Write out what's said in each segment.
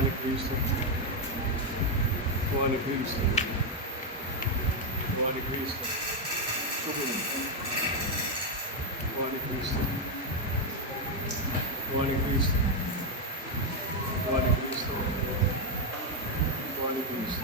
ni Cristo. Tuwa ni Cristo. Tuwa ni Cristo. Sumunod. Tuwa ni Cristo. Tuwa ni Cristo. Tuwa ni Cristo. Tuwa ni Cristo.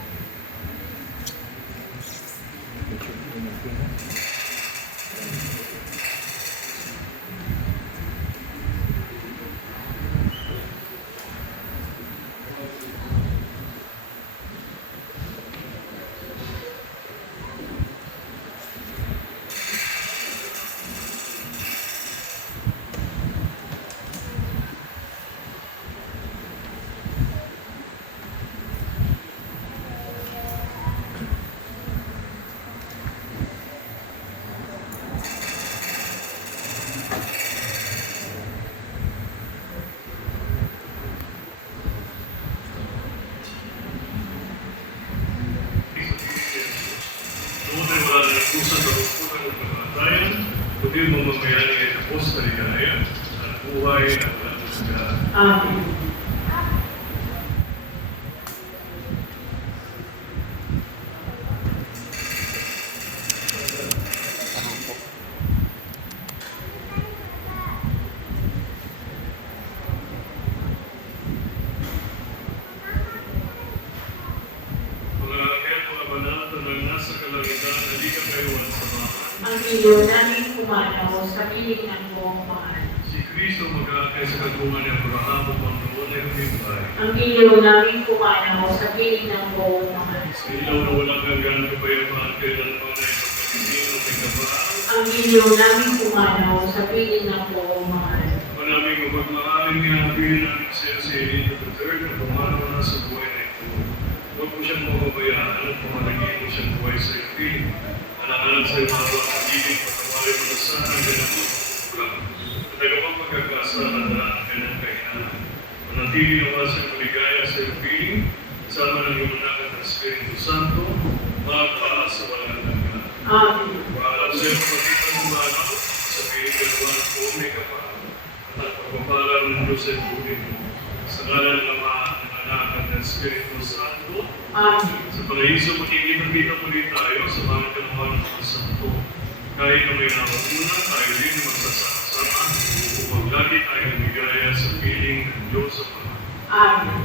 Tunay wala na nagpusan sa rupunan ng pagkakatayan, kundi mamamayani ay tapos na ligaya at buhay na walang husgahan. Amen. Ang iyo namin pumanaw sa piling ng buong mahal. Si Kristo mag-aakay sa kagungan ng Abraham upang noon ay humibay. Ang iyo namin pumanaw sa piling ng buong mahal. Sa ilaw na walang hanggan kapayapaan kailanman ay pagkakitin o may kapaan. Ang iyo namin pumanaw sa piling ng buong mahal. Maraming mapagmaaling niyapihin namin siya si Elito III na pumanaw na sa buhay na ito. Huwag mo siyang mababayaan at pumalagin mo siyang buhay sa ipin. Anak-anak sa iyo mga pag-ibig, pagkawali mo na sana ang ganapot. At nagawang pagkakasahan na ang kanyang kainan. Manatili naman sa maligaya sa iyo piling, kasama ng iyong anak at Espiritu Santo, magpaas sa walang hanggan. Amen. Paalam sa iyo pagkakita ng malaw, sa piling galawa ng buong may kapal, at pagpapalam ng Diyos ay buhay mo. Sa ngalan ng Ama, ng Anak at ng Espiritu Santo, Amen. sa palahiso, makikita-kita muli tayo sa mga kaluhan ng mga santo. Kahit na may nawakunan, tayo din magsasama-sama upang lagi tayong ligaya sa piling ng Diyos sa Ama. Amen.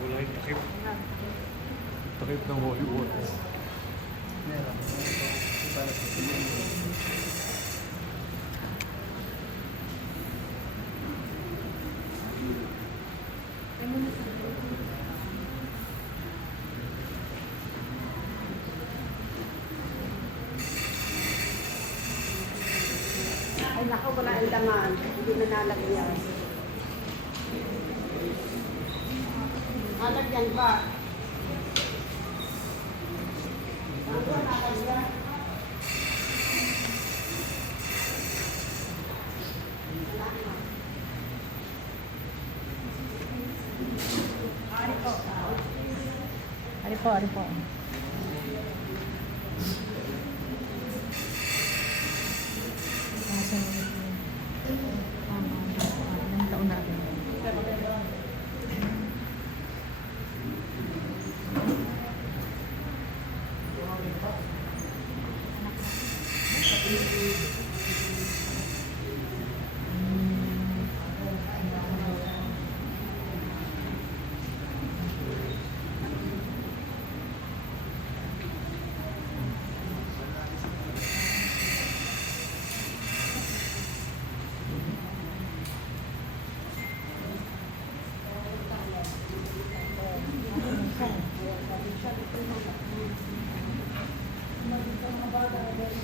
Wala yung takip. Takip ng holy water. Ay naku, wala ang laman. Hindi na nalagyan. Nalagyan ba? Ano ba nalagyan? Ari po. Ilang taon na rin.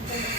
Ano